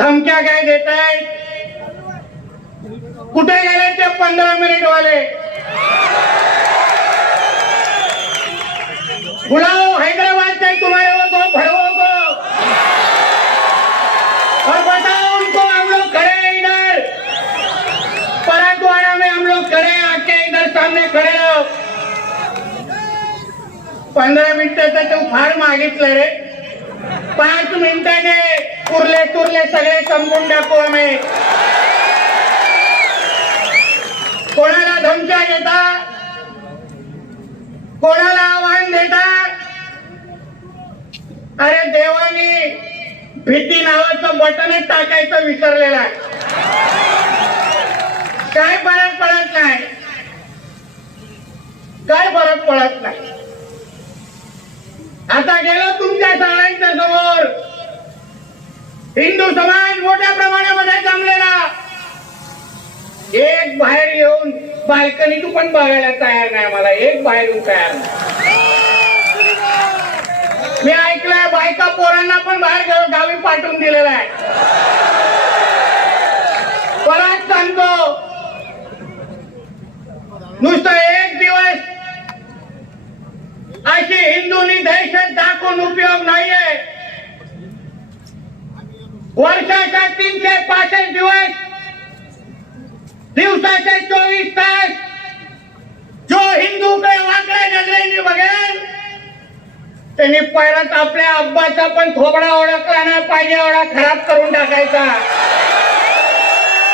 धमक्या काय देत कुठे गेले ते पंधरा मिनिट वाले बुलाओ हैदराबाद से तुम्हारे वो दो भड़वों को. और बताओ उनको हम लोग खड़े हैं इधर. परतवाड़ा में हम लोग खड़े आके इधर सामने खड़े रहो. पंधरा मिनिटाचं तू फार मागितलं रे. पाच मिनिटाने कुर्ले तुरले सगळे समजून टाकू आम्ही. कोणाला धमक्या देता? कोणाला आव्हान देता? अरे देवानी भीती नावाचं बटनच टाकायचं विसरलेलं आहे. काय फरक पडत नाही. काय फरक पडत नाही. आता गेलो तुमच्या हिंदू समाज मोठ्या प्रमाणामध्ये जमलेला. एक बाहेर येऊन बाल्कनी तू पण बघायला तयार नाही मला एक बाहेर येऊन तयार नाही. मी ऐकलंय बायका पोरांना पण बाहेर गावी पाठवून दिलेला आहे. परत सांगतो. नुसतं एक दिवस अशी हिंदूंनी दहशत दाखवून उपयोग नाहीये. वर्षाच्या तीनशे पासष्ट दिवस. दिवसाचे चोवीस तास. जो हिंदू काही वाकड्या नजरेने बघेल त्यांनी परत आपल्या अब्बाचा पण थोबडा ओळखला नाही पाहिजे एवढा खराब करून टाकायचा.